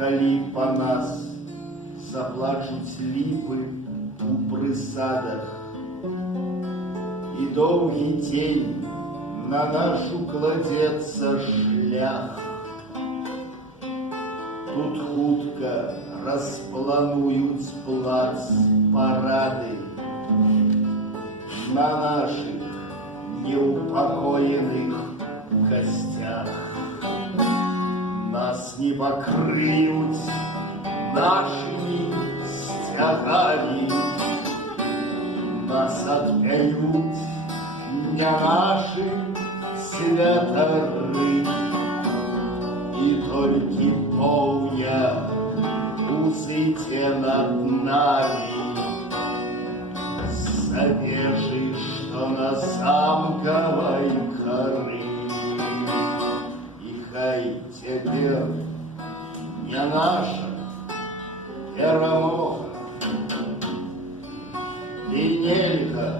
Калі па нас заплачуць ліпы у прысадах, і доўгі цень на нашу кладзецца шлях, тут хутка расплануюць плац парады на нашых неупакоеных касцях. Нас не покрыют нашими стягами, нас отпяют не наши святары, и только полня узыте над нами завеши, что на замковой горы. Хай теперь не наша перемога, и нельга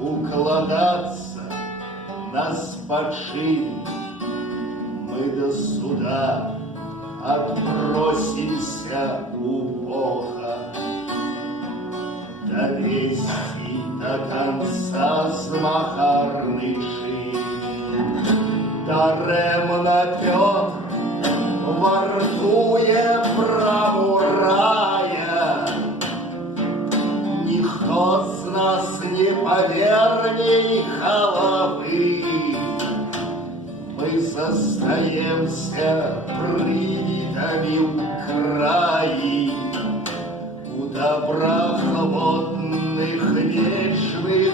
укладаться на спадшин. Мы до суда отпросимся у Бога, довести до конца змахарный шин. Даремно Петр вартує бравурая, ніхто з нас не поверней головы. Мы застаемся привидами у краи, у доброхвотных вечных